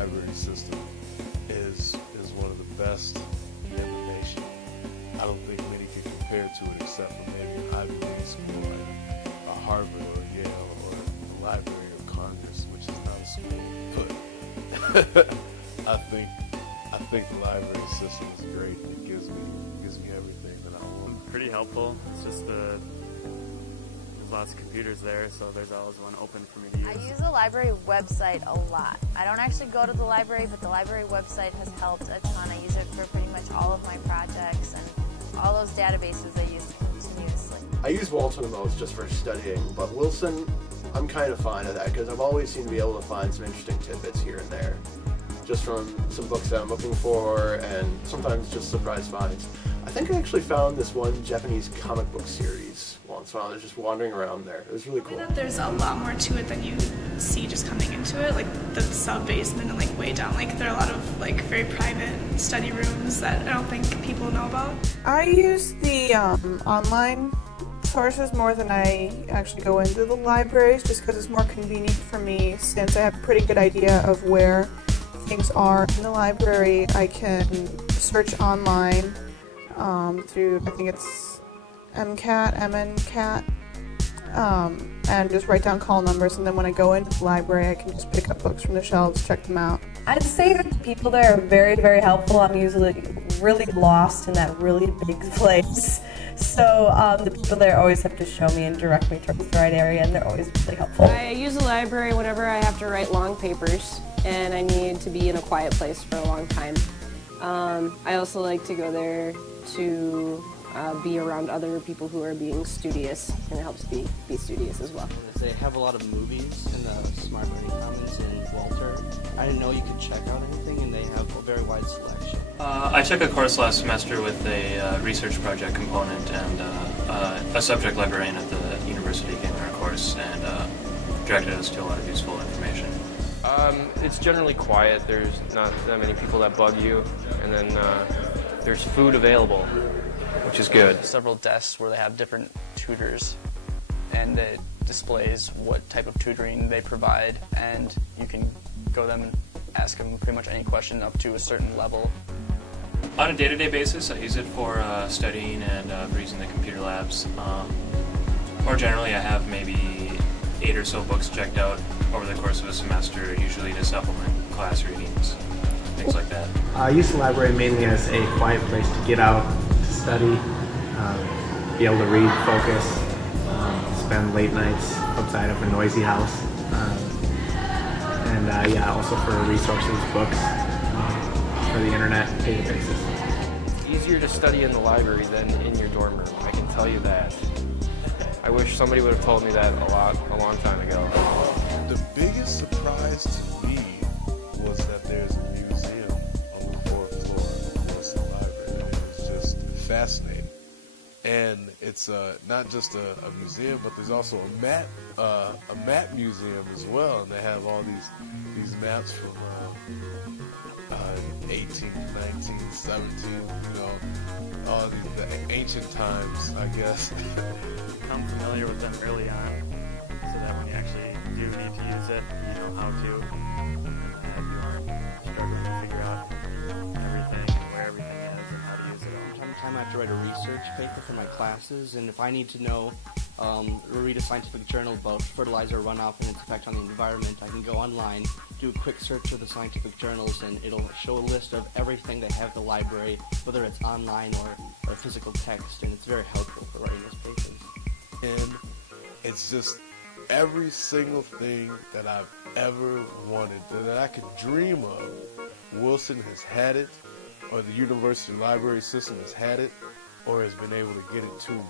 library system is one of the best in the nation. I don't think many can compare to it except for maybe an Ivy League school like a Harvard or Yale or the Library of Congress, which is not a school. But I think the library system is great. It gives me everything that I want. Pretty helpful. It's just there's lots of computers there, so there's always one open for me to use. I use the library website a lot. I don't actually go to the library, but the library website has helped a ton. I use it for pretty much all of my projects, and all those databases I use continuously. I use Walton the most just for studying, but Wilson, I'm kind of fine at that because I've always seemed to be able to find some interesting tidbits here and there, just from some books that I'm looking for, and sometimes just surprise finds. I think I actually found this one Japanese comic book series once while I was just wandering around there. It was really cool. There's a lot more to it than you see just coming into it, like the sub-basement and like way down. Like there are a lot of like very private study rooms that I don't think people know about. I use the online sources more than I actually go into the libraries, just because it's more convenient for me since I have a pretty good idea of where things are in the library. I can search online through, I think it's MNCAT, and just write down call numbers, and then when I go into the library I can just pick up books from the shelves, check them out. I'd say that the people there are very, very helpful. I'm usually really lost in that really big place. So the people there always have to show me and direct me towards the right area, and they're always really helpful. I use the library whenever I have to write long papers and I need to be in a quiet place for a long time. I also like to go there to be around other people who are being studious, and it helps be studious as well. They have a lot of movies in the Smart Learning Commons in Walter. I didn't know you could check out anything, and they have a very wide selection. I took a course last semester with a research project component, and a subject librarian at the university gave me our course and directed us to a lot of useful information. It's generally quiet. There's not that many people that bug you, and then there's food available, which is good. Several desks where they have different tutors, and it displays what type of tutoring they provide, and you can go them and ask them pretty much any question up to a certain level. On a day-to-day basis, I use it for studying and for using the computer labs. More generally, I have maybe 8 or so books checked out over the course of a semester, usually to supplement class readings, things like that. I use the library mainly as a quiet place to get out, to study, be able to read, focus, spend late nights outside of a noisy house, and yeah, also for resources, books, for the internet databases. It's easier to study in the library than in your dorm room, I can tell you that. I wish somebody would have told me that a long time ago. The biggest surprise to me was that there's a museum on the 4th floor of the Wilson Library. It was just fascinating. And it's not just a museum, but there's also a map museum as well. And they have all these maps from 18, 19, 17, you know, all the ancient times, I guess. Become familiar with them early on, so that when you actually do need to use it, you know how to, and that you aren't struggling to figure out everything and where everything is and how to use it all. From time to time I have to write a research paper for my classes, and if I need to know or read a scientific journal about fertilizer runoff and its effect on the environment, I can go online, do a quick search of the scientific journals, and it'll show a list of everything they have at the library, whether it's online or physical text, and it's very helpful for writing those papers. And it's just every single thing that I've ever wanted, that I could dream of. Wilson has had it, or the university library system has had it, or has been able to get it to me.